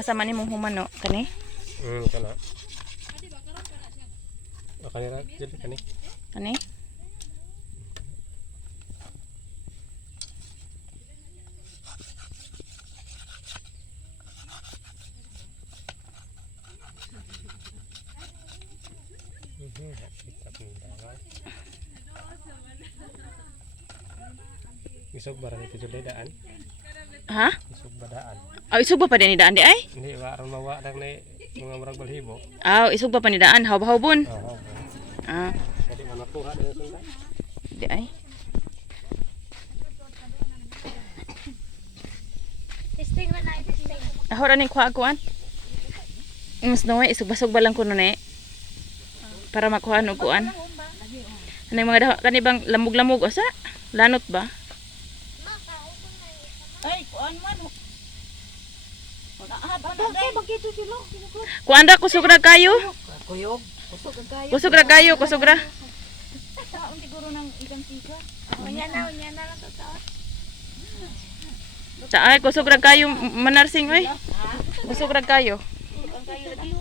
Asa man imong humano kani? Kana. Kanira jud kani. Kani? Isog barang itu jud daan. Ha? Isog badaan. Isog ba pa din ni daan di ay? Hindi aron mawa nang ni mga murag balhibo. Isog ba pa ni daan? Hawbon. Oo. Ah, Jadi mana kuha din sundan. di ay. Testing man na testing. Ako ra ning kuha-kuan. Mas noy isog-basog ba lang kuno ni? Para makuha og kuan. Ano mga kanibang lamog-lamog usa? Lanot ba? Ay, kuan man. Bakit sila? Kuan ra kusog ra kayo. Kuyog. Kusog kayo. Kusog ra kayo, kusog ra. Taon siguro ng isang pika. Unya na lang to taon. Taay kusog ra kayo manarsing oy. Kusog ra kayo. Ang kayo lagi.